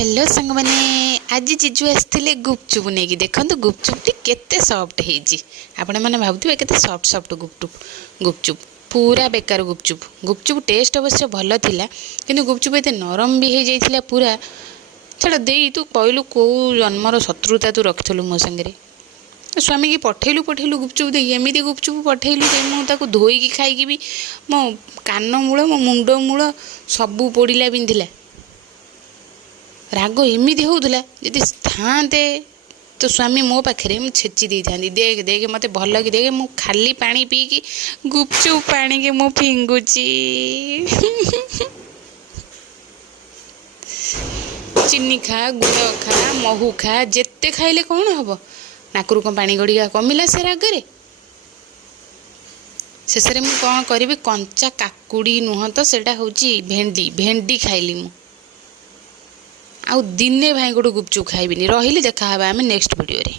Hello संग मैंने आज जीजू आसते गुपचुप नहीं देखो गुपचुपटी केते सॉफ्ट होती आपण मैंने भावुवे के सॉफ्ट सॉफ्ट गुपचुप पूरा बेकार गुपचुप गुपचुप टेस्ट अवश्य भल थिला किंतु गुपचुप ये नरम भी हो जाता पूरा छाड़ दे तू कहलु कौ जन्मर शत्रुता तू रखिलु मो सागर स्वामी की पठेलु गुपचुप दे एमती गुपचुप पठेलु मुझे धोईकी खाई भी मो कान मूल मो मुंड मूल सबू पोड़ा बिंधिला राग एमती होउथला यदि थाते तो स्वामी मो पाखे मुझे छेची दे था देख देख मत भल कि देख मु खाली पानी पीकी गुपचुप पानी के मु फिंगुची चीनी खा गुड़ खा महू खा जेते खाइले कौन हम नाकरू कौन पानी गड़िया कमिला से रागरे शेष में कौन करी कंचा काकुड़ी नुह तो सेटा हूँ भेंडी भेंडी खाइली मु आउ दिने भाई गोटे गुपचुप खाइबिनी रही देखा आम नेक्स्ट वीडियो रे।